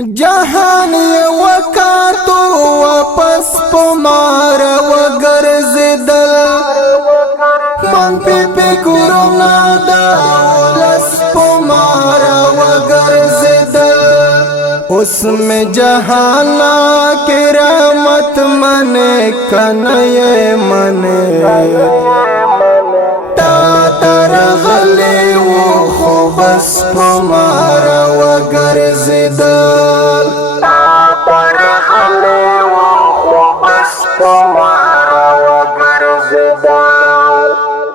جهان یې وکاتو واپس پمار وګرځیدل من پی فکرونه دا ولس پمار وګرځیدل اوس مې جهانا کرامت منې کنه یې منې تا ترغلی و خو بس پمار وګرځیدل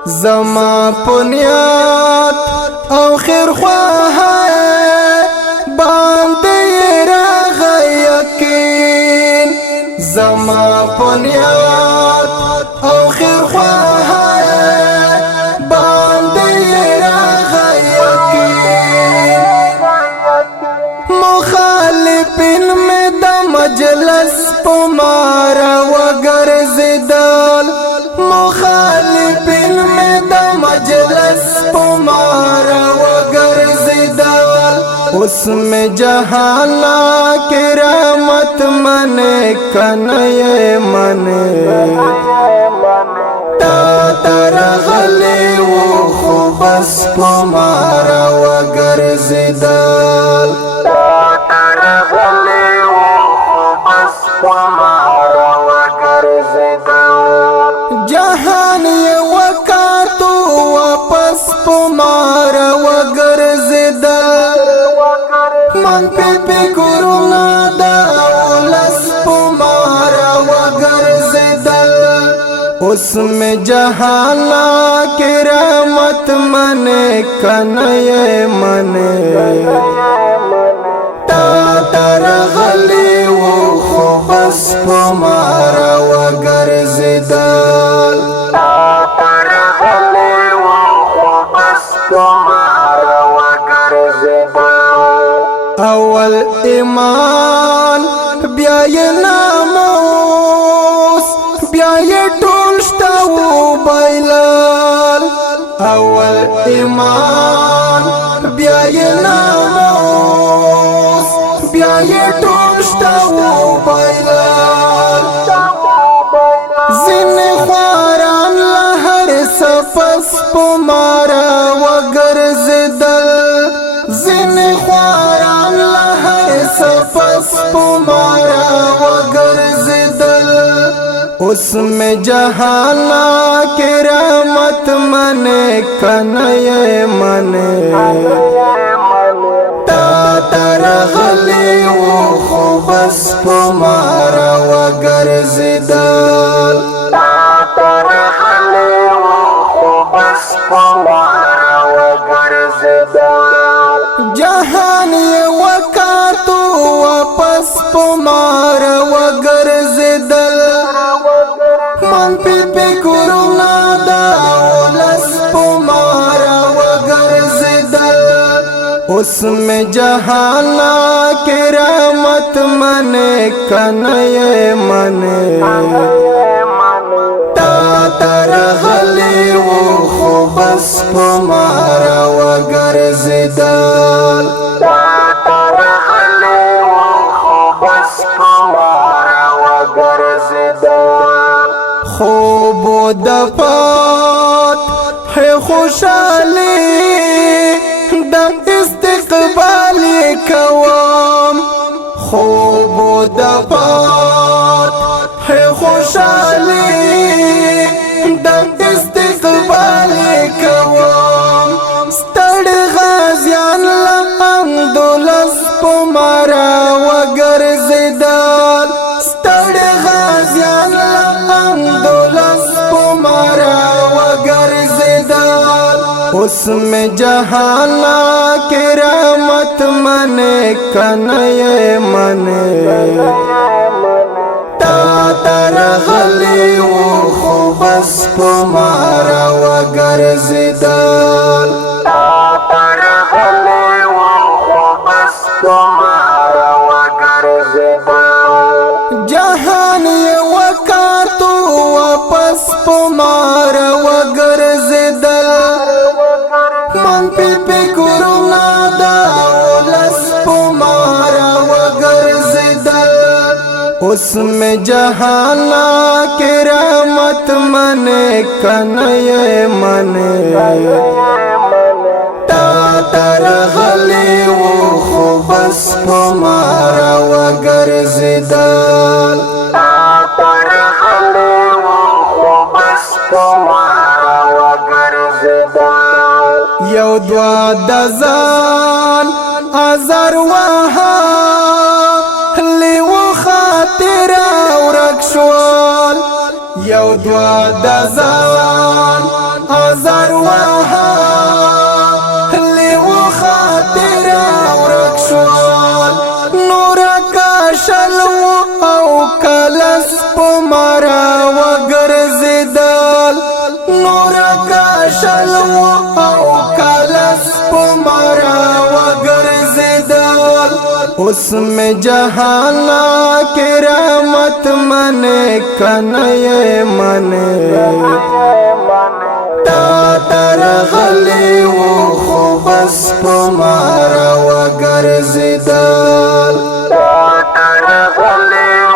زما پنیات او خیر خواه باندې راغی یقین زما پنیات او خیر خواه باندې راغی یقین مخالفین میں د مجلس پمار وګرځیدل مخالفین میں د مجلس پمار وګرځیدل اوس میں جهانا کرامت منې کنه یې منې تا ترغلی و خو بس پمار وګرځیدل جهان یې وکاتو واپس پمار وګرځیدل من پی فکرونه دا ولس پمار وګرځیدل اوس مې جهانا کرامت منې کنه یې منې ترغلی و خو بس پمار وګرځیدل اول ایمان بیا یې ناموس بیا یې ټول شته وبایلل اول ایمان بیا یې ناموس بیا یې ټول شته وبایلل ځینې خواران له هر صفس پمار وګرځېدل ځینې خواران له هر صفس پمار وګرځېدل اوس مې جهانا کرامت منې کنه یې منې ترغلی و خو بس پمار وګرځیدل جهان یې وکاتو واپس پمار وګرځیدل من پی فکرونه دا ولس پمار وګرځیدل اوس مې جهانا کرامت منې کنه یې منې تا ترغلی و خو بس پمار وګرځیدل خوب د پات ہے خوشحالی د استقبال کوم خوب د پات ہے خوشحالی د استقبال کوم ستړ غازیان له حمدولس پمار وګرځیدل ستړ غازیان له حمدولس پمار وګرځیدل اوس مې جهانا کرامت منې کنه یې منې تا ترغلی و خو بس پمار وګرځیدل جهان یې وکاتو واپس پمار وګرځیدل من پی فکرونه دا ولس پمار اس میں جہانا کرامت منے کنئے منے تا ترغلی و خوبس پمارا وگرزدال تا ترغلی و خوبس پمارا وگرزدال یو دوا دزان ازر وها لیو خاطر ورک شوال یو دوا دزان ازر وها لیو خاطر ورک شوال نور کاشلو او کلس پمارا وگرزدال نور کاشلو او کلس پمارا وگرزدال اس میں جہانا کرامت منے کنئے منے تا ترغلی و خوبس پمارا وگرزدال تا ترغلی و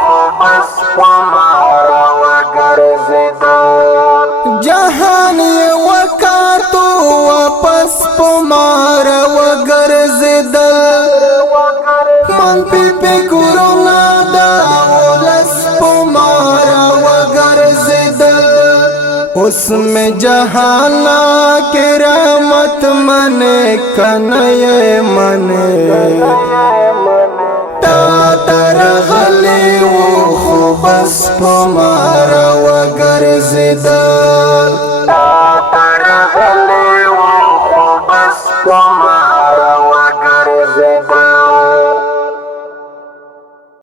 خوبس پمارا وگرزدال جہانی وکاتو واپس پمارا وگرزدال من پی کورونا دا ولس پمارا وگرزدال اس میں جہانا کرامت منے کنئے منے تا ترغلی و خوبس پمارا وگرزدال